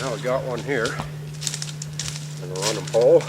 Now we got one here, and a running pole.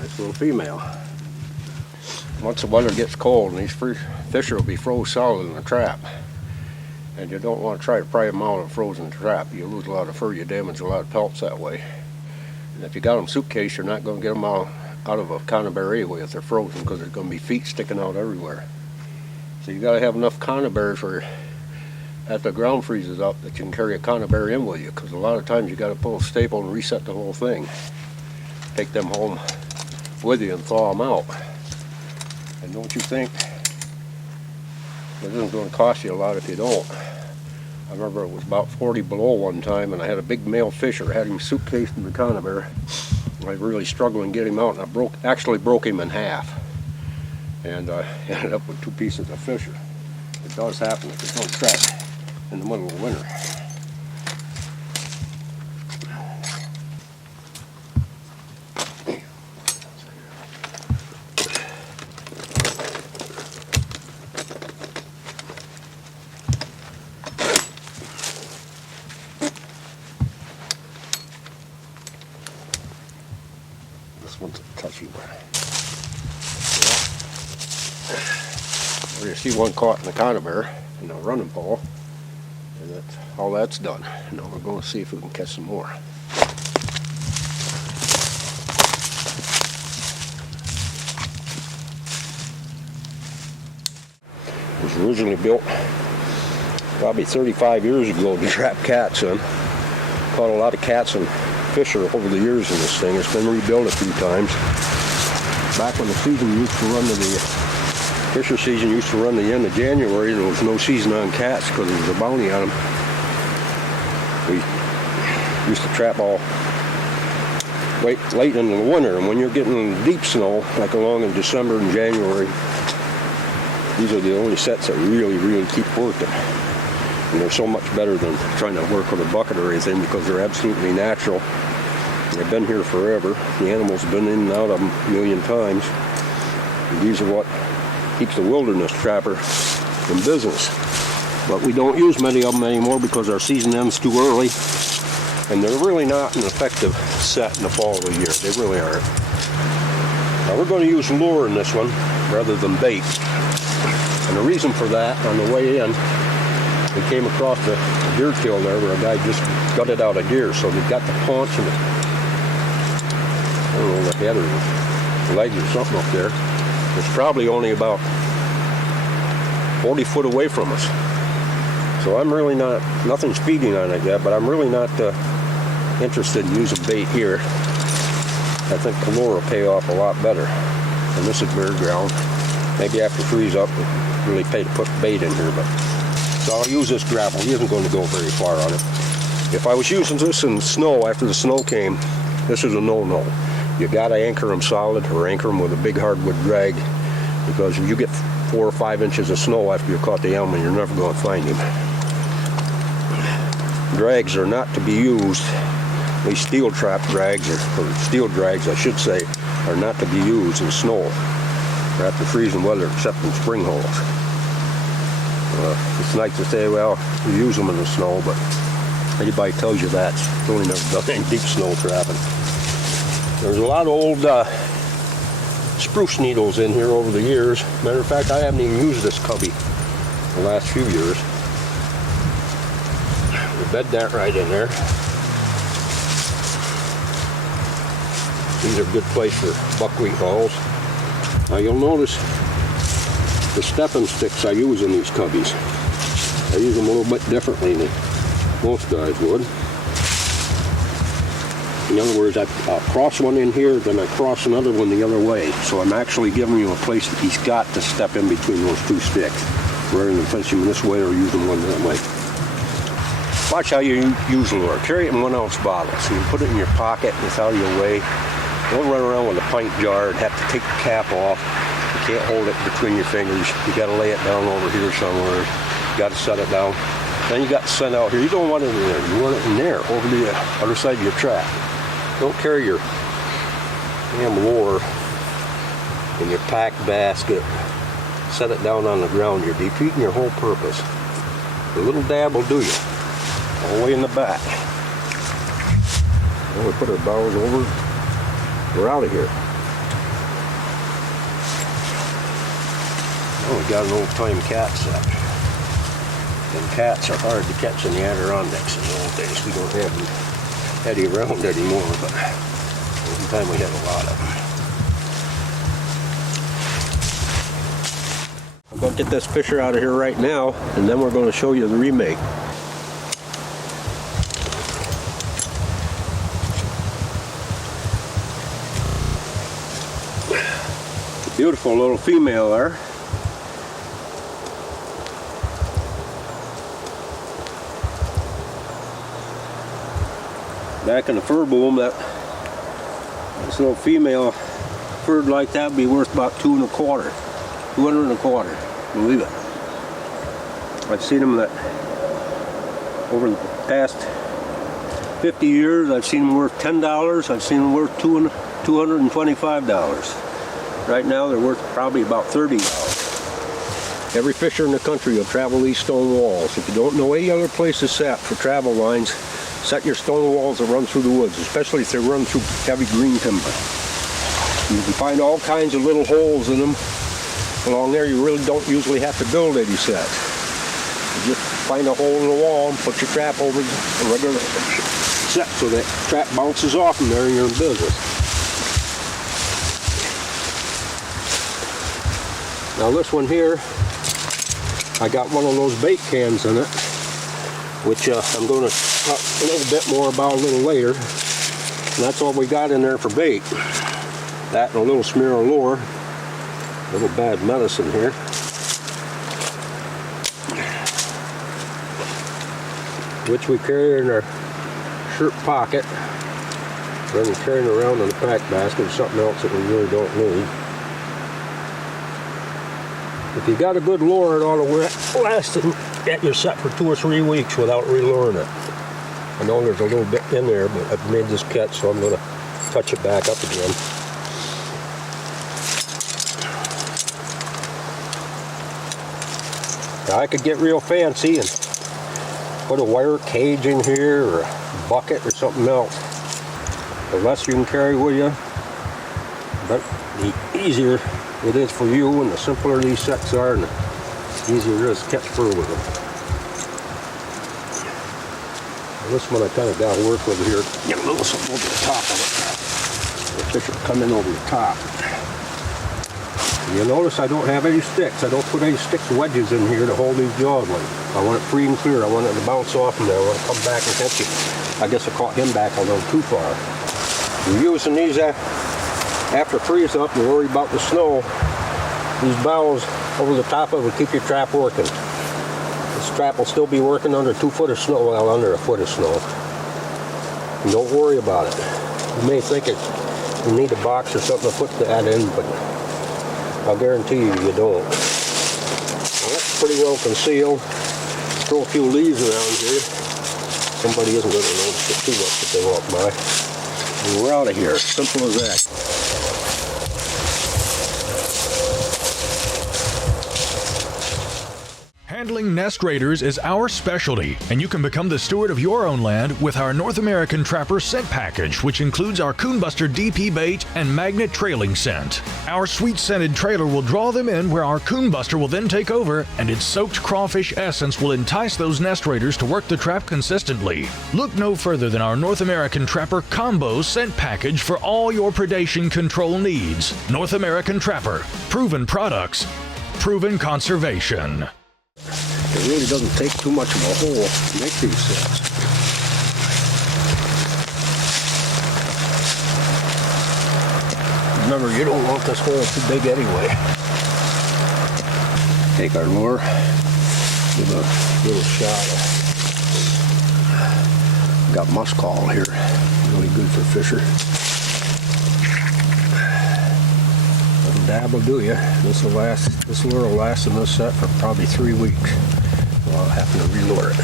Nice little female. Once the weather gets cold and these fish will be froze solid in the trap, and you don't want to try to pry them out of a frozen trap. You lose a lot of fur, you damage a lot of pelts that way. And if you got them suitcase, you're not going to get them out of a conibear anyway if they're frozen, because there's going to be feet sticking out everywhere. So you got to have enough conibears where at the ground freezes up that you can carry a conibear in with you, because a lot of times you got to pull a staple and reset the whole thing. Take them home with you and thaw them out. And don't you think it isn't going to cost you a lot if you don't. I remember it was about 40 below one time, and I had a big male fisher. I had him suitcased in the conibear. I was really struggling to get him out, and I actually broke him in half. And I ended up with 2 pieces of fisher. It does happen if you don't trap in the middle of the winter. This one's a touchy one. Well, you see one caught in the conibear in a running pole, and that's all that's done. Now we're going to see if we can catch some more. It was originally built probably 35 years ago to trap cats in. Caught a lot of cats and fisher over the years in this thing. It's been rebuilt a few times. Back when the season used to run to the fisher season used to run the end of January, there was no season on cats because there was a bounty on them. We used to trap all late into the winter, and when you're getting deep snow, like along in December and January, these are the only sets that really keep working. And they're so much better than trying to work with a bucket or anything, because they're absolutely natural. They've been here forever. The animals have been in and out of them a million times. And these are what keeps the wilderness trapper in business. But we don't use many of them anymore because our season ends too early. And they're really not an effective set in the fall of the year. They really aren't. Now we're going to use lure in this one rather than bait. And the reason for that, on the way in, we came across the deer kill there where a guy just gutted out a deer. So we've got the paunch and I don't know, the head or the legs or something up there. It's probably only about 40 foot away from us. So I'm really not, nothing's feeding on it yet, but I'm really not interested in using bait here. I think the lure will pay off a lot better. And this is bare ground. Maybe after it frees up, it really pay to put bait in here, but so I'll use this grapple. He isn't going to go very far on it. If I was using this in snow after the snow came, this is a no-no. You got to anchor them solid or anchor them with a big hardwood drag, because if you get 4 or 5 inches of snow after you caught the animal, you're never going to find him. Drags are not to be used. These steel trap drags, or steel drags I should say, are not to be used in snow or after freezing weather, except in spring holes. It's nice to say, well, you use them in the snow, but anybody tells you that, it's really never done any deep snow trapping. There's a lot of old spruce needles in here over the years. Matter of fact, I haven't even used this cubby the last few years. We bed that right in there. These are a good place for buckwheat hulls. Now you'll notice the stepping sticks I use in these cubbies. I use them a little bit differently than most guys would. In other words, I'll cross one in here, then I cross another one the other way. So I'm actually giving you a place that he's got to step in between those 2 sticks, rather than fetching them this way or using one that way. Watch how you use lure. Carry it in 1 ounce bottles. So you can put it in your pocket and it's out of your way. Don't run around with a pint jar and have to take the cap off. You can't hold it between your fingers. You got to lay it down over here somewhere. You got to set it down. Then you got to send out here. You don't want it in there. You want it in there, over the other side of your trap. Don't carry your damn lure in your pack basket, set it down on the ground, you're defeating your whole purpose. A little dab will do you, all the way in the back. Then we put our bows over, we're out of here. Oh, we got an old-time cat set. And cats are hard to catch in the Adirondacks in the old days. We don't have them heady around anymore, but one time we had a lot of them. I'm going to get this fisher out of here right now, and then we're going to show you the remake. Beautiful little female there. Back in the fur boom, this little female furred like that would be worth about $225, believe it. I've seen them that over the past 50 years, I've seen them worth $10, I've seen them worth $225. Right now they're worth probably about $30. Every fisher in the country will travel these stone walls. If you don't know any other place to set for travel lines, set your stone walls that run through the woods, especially if they run through heavy green timber. You can find all kinds of little holes in them. Along there you really don't usually have to build any set. You just find a hole in the wall and put your trap over a regular set so that trap bounces off from there and you're in business. Now this one here, I got one of those bait cans in it, which I'm going to talk a little bit more about a little later. And that's all we got in there for bait. That and a little smear of lure. A little bad medicine here. Which we carry in our shirt pocket. Rather than carrying around in the pack basket or something else that we really don't need. If you got a good lure, it ought to last at your set for 2 or 3 weeks without reluring it. I know there's a little bit in there, but I've made this catch, so I'm going to touch it back up again. Now I could get real fancy and put a wire cage in here or a bucket or something else. The less you can carry with you, but the easier it is for you, and the simpler these sets are, and the easier it is to catch fur with them. And this one I kind of got to work with here. Get a little something over the top of it. The fish will come in over the top. And you'll notice I don't have any sticks. I don't put any sticks wedges in here to hold these jaws with. I want it free and clear. I want it to bounce off from there. I want to come back and catch it. I guess I caught him back a little too far. You're using these after freeze up, you're worried about the snow. These bows over the top of it will keep your trap working. This trap will still be working under 2 foot of snow, well, under a foot of snow. And don't worry about it. You may think you need a box or something to put that in, but I'll guarantee you, you don't. Well, that's pretty well concealed. Throw a few leaves around here. Somebody isn't going to notice it too much if they walk by. And we're out of here. Simple as that. Handling nest raiders is our specialty, and you can become the steward of your own land with our North American Trapper Scent Package, which includes our Coonbuster DP bait and magnet trailing scent. Our sweet-scented trailer will draw them in, where our Coonbuster will then take over, and its soaked crawfish essence will entice those nest raiders to work the trap consistently. Look no further than our North American Trapper Combo Scent Package for all your predation control needs. North American Trapper. Proven products. Proven conservation. It really doesn't take too much of a hole to make these sets. Remember, you don't want this hole too big anyway. Take our lure, give a little shot of, got muskcall here, really good for fisher. Little dab will do you. This lure will last in this set for probably 3 weeks. Well, I'll have to relure it.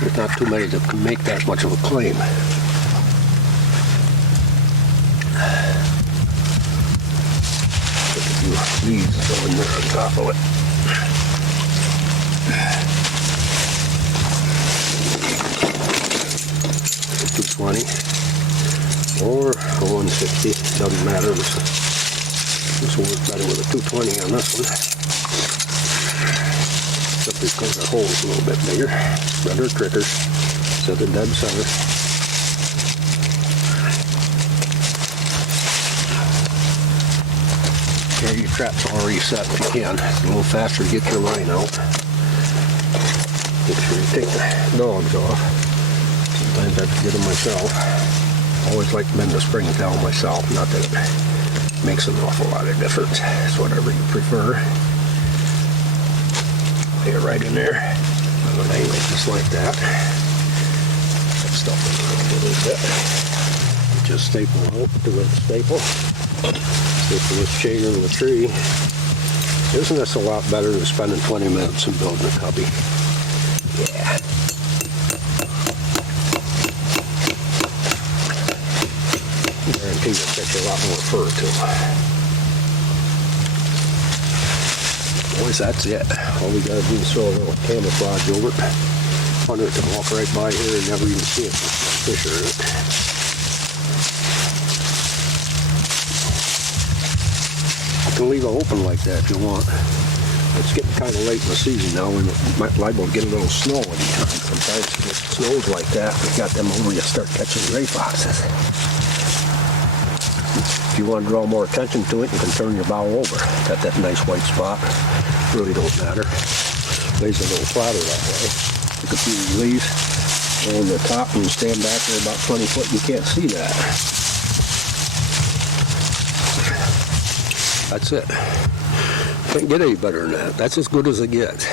There's not too many that can make that much of a claim. leaves going there on top of it. 220 or a 160, doesn't matter. This will work better with a 220 on this one. Except because the hole's a little bit bigger. Better triggers instead of dead center. Okay, your trap's already set if you can. A little faster to get your line out. Make sure you take the dogs off. Sometimes I forget them myself. Always like to bend the springs down myself, not that it makes an awful lot of difference. It's whatever you prefer. Lay it right in there. And then anyway, just like that. That stuff a little bit. Just staple out to the staple. Staple this chain into the tree. Isn't this a lot better than spending 20 minutes and building a cubby? Yeah. Guarantee you'll catch a lot more fur too. Boys, that's it. All we gotta do is throw a little camouflage over it. Hunter can walk right by here and never even see it. Fish are in it. You can leave it open like that if you want. It's getting kind of late in the season now, and it might liable to get a little snow anytime. Sometimes when it snows like that, we got them over, you start catching gray foxes. If you want to draw more attention to it, you can turn your bow over. Got that nice white spot. Really don't matter. Lays a little flatter that way. Pick a few leaves on the top and stand back there about 20 foot. You can't see that. That's it. Can't get any better than that. That's as good as it gets.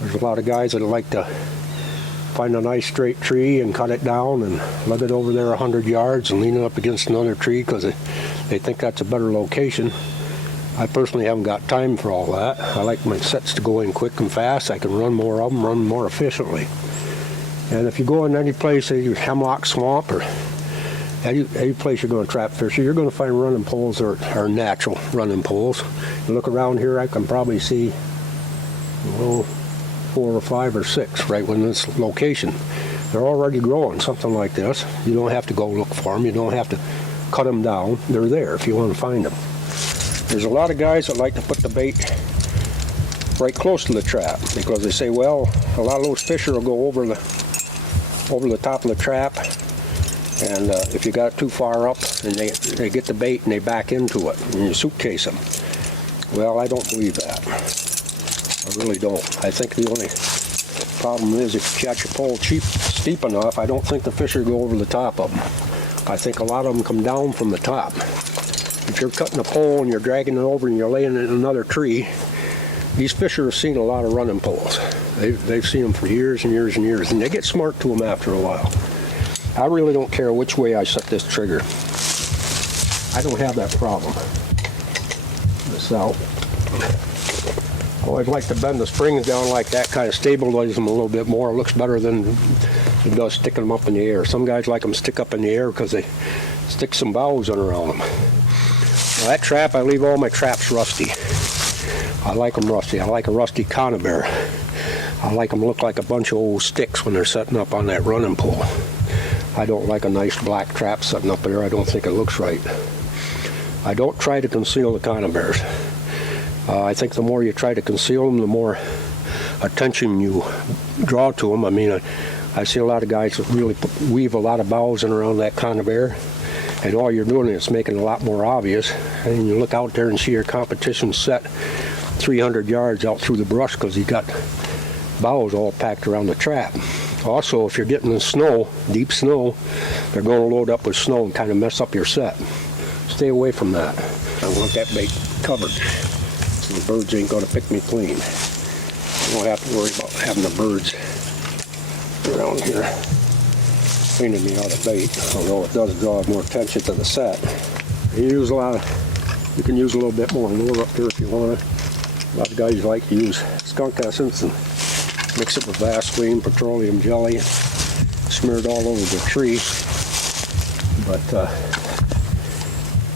There's a lot of guys that like to find a nice straight tree and cut it down and let it over there 100 yards and lean it up against another tree because they think that's a better location. I personally haven't got time for all that. I like my sets to go in quick and fast. I can run more of them, run more efficiently. And if you go in any place, a hemlock swamp or any place you're going to trap fish, you're going to find running poles or natural running poles. You look around here, I can probably see 4 or 5 or 6 right in this location. They're already growing, something like this. You don't have to go look for them. You don't have to cut them down. They're there if you want to find them. There's a lot of guys that like to put the bait right close to the trap because they say, well, a lot of those fish will go over the top of the trap, and if you got it too far up, and they get the bait and they back into it, and you suitcase them. Well, I don't believe that. I really don't. I think the only problem is if you catch a pole steep enough, I don't think the fish will go over the top of them. I think a lot of them come down from the top. If you're cutting a pole and you're dragging it over and you're laying it in another tree, these fish have seen a lot of running poles. They've seen them for years and years and years, and they get smart to them after a while. I really don't care which way I set this trigger. I don't have that problem myself. I always like to bend the springs down like that, kind of stabilize them a little bit more. It looks better than it does sticking them up in the air. Some guys like them stick up in the air because they stick some boughs in around them. Now that trap, I leave all my traps rusty. I like them rusty. I like a rusty conibear. I like them look like a bunch of old sticks when they're setting up on that running pole. I don't like a nice black trap setting up there. I don't think it looks right. I don't try to conceal the conibears. I think the more you try to conceal them, the more attention you draw to them. I mean, I see a lot of guys that really weave a lot of boughs in around that conibear, and all you're doing is making it a lot more obvious. And you look out there and see your competition set 300 yards out through the brush because you got boughs all packed around the trap. Also, if you're getting the snow, deep snow, they're going to load up with snow and kind of mess up your set. Stay away from that. I want that bait covered so the birds ain't going to pick me clean. You don't have to worry about having the birds around here cleaning me out of bait, although it does draw more attention to the set. You can use a little bit more lure up here if you want to. A lot of guys like to use skunk essence and mix it with Vaseline, petroleum jelly, and smear it all over the tree. But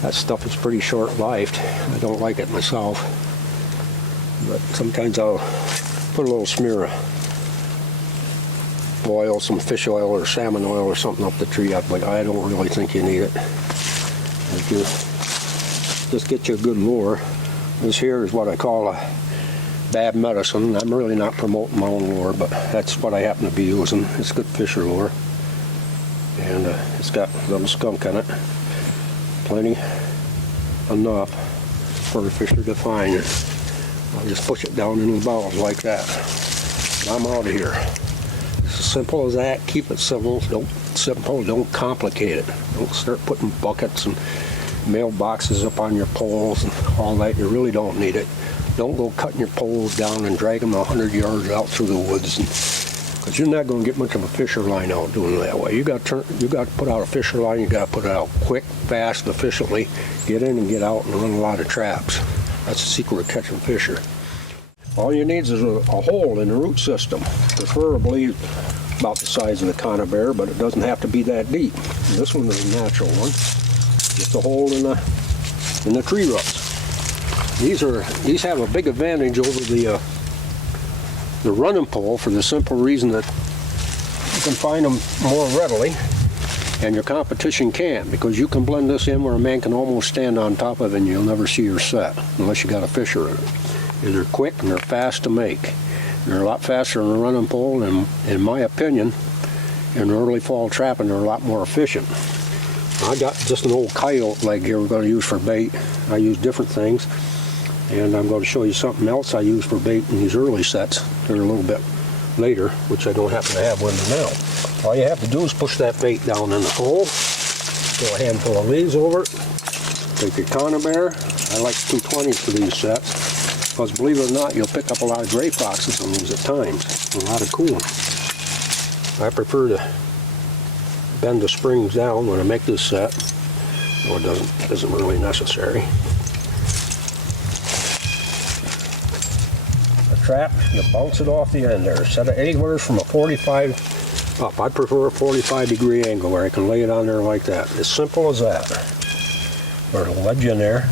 That stuff is pretty short-lived. I don't like it myself. But sometimes I'll put a little smear of oil, some fish oil or salmon oil or something up the tree. But I don't really think you need it. If you just get you a good lure. This here is what I call a bad medicine. I'm really not promoting my own lure, but that's what I happen to be using. It's a good fisher lure. And it's got a little skunk in it. Plenty enough for a fisher to find it. I'll just push it down in the bottles like that. And I'm out of here. It's as simple as that. Keep it simple. Don't complicate it. Don't start putting buckets and mailboxes up on your poles and all that. You really don't need it. Don't go cutting your poles down and drag them 100 yards out through the woods, because you're not going to get much of a fisher line out doing it that way. You got to put out a fisher line. You got to put it out quick, fast, efficiently. Get in and get out and run a lot of traps. That's the secret of catching fisher. All you need is a hole in the root system, preferably about the size of the conibear, but it doesn't have to be that deep. This one is a natural one. Just a hole in the tree roots. These have a big advantage over the running pole for the simple reason that you can find them more readily, and your competition can't, because you can blend this in where a man can almost stand on top of it and you'll never see your set unless you got a fisher in it. And they're quick and they're fast to make. They're a lot faster than a running pole, and in my opinion, in early fall trapping, they're a lot more efficient. I got just an old coyote leg here we're going to use for bait. I use different things, and I'm going to show you something else I use for bait in these early sets. They're a little bit later, which I don't happen to have with me now. All you have to do is push that bait down in the hole, throw a handful of leaves over it, take your conibear. I like 220s for these sets, because believe it or not, you'll pick up a lot of gray foxes on these at times, a lot of coon. I prefer to bend the springs down when I make this set. No, it isn't really necessary. The trap, you bounce it off the end there. Set it anywhere from a 45 up. I prefer a 45-degree angle where I can lay it on there like that. As simple as that. There's a wedge in there.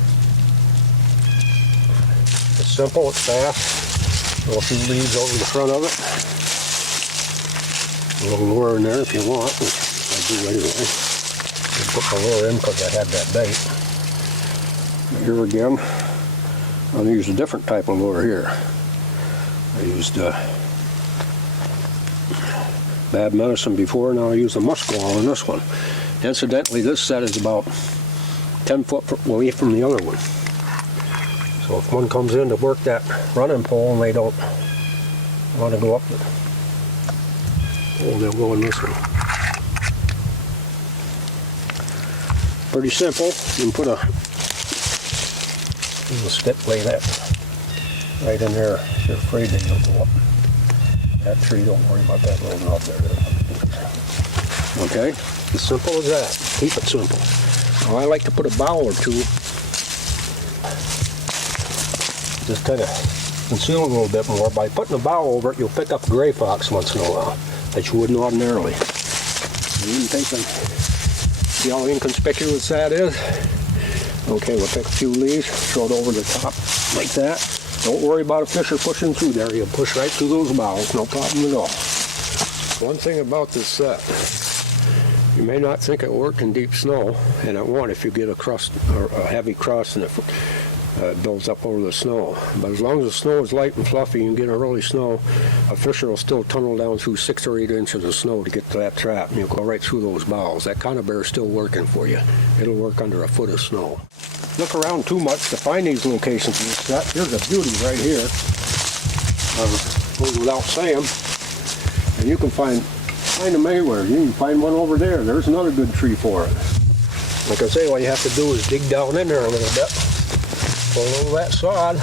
It's simple, it's fast. Throw a few leaves over the front of it. A little lure in there if you want. I do anyway. I put my lure in because I had that bait. Here again, I'm going to use a different type of lure here. I used bad medicine before, now I use the muskellunge in this one. Incidentally, this set is about 10 foot away from the other one. So if one comes in to work that running pole and they don't want to go up the pole, they'll go in this one. Pretty simple. You can put a little stick, lay that right in there. If you're afraid that you'll go up that tree, don't worry about that little knob there. Okay, as simple as that. Keep it simple. Now, I like to put a bowl or two, just kind of conceal a little bit more. By putting a bowl over it, you'll pick up a gray fox once in a while that you wouldn't ordinarily. You see how inconspicuous that is? Okay, we'll take a few leaves, throw it over the top like that. Don't worry about a fisher pushing through there. You'll push right through those bowels, no problem at all. One thing about this set, you may not think it worked in deep snow, and it won't if you get a crust or a heavy crust and it builds up over the snow. But as long as the snow is light and fluffy and you get early snow, a fisher will still tunnel down through 6 or 8 inches of snow to get to that trap, and you'll go right through those bowels. That conibear is still working for you. It'll work under a foot of snow. Look around too much to find these locations in this set. Here's a beauty right here. Goes without saying. And you can find them anywhere. You can find one over there. There's another good tree for it. Like I say, all you have to do is dig down in there a little bit. Pull a little of that sod,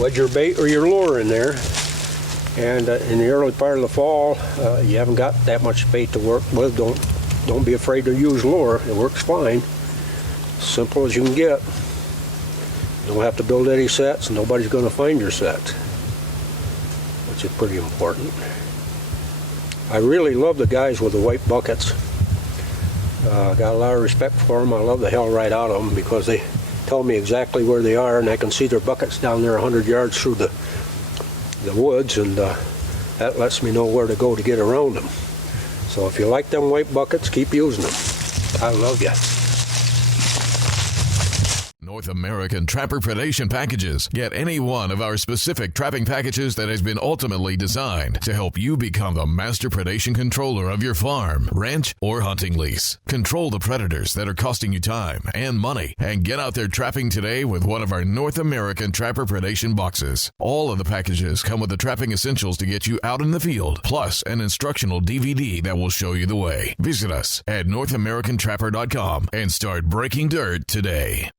wedge your bait or your lure in there, and in the early part of the fall, you haven't got that much bait to work with. Don't be afraid to use lure. It works fine. Simple as you can get. You don't have to build any sets. Nobody's going to find your set, which is pretty important. I really love the guys with the white buckets. Got a lot of respect for them. I love the hell right out of them because they tell me exactly where they are, and I can see their buckets down there 100 yards through the woods, and that lets me know where to go to get around them. So if you like them white buckets, keep using them. I love you. North American Trapper Predation Packages. Get any one of our specific trapping packages that has been ultimately designed to help you become the master predation controller of your farm, ranch, or hunting lease. Control the predators that are costing you time and money, and get out there trapping today with one of our North American Trapper Predation boxes. All of the packages come with the trapping essentials to get you out in the field, plus an instructional DVD that will show you the way. Visit us at NorthAmericanTrapper.com and start breaking dirt today.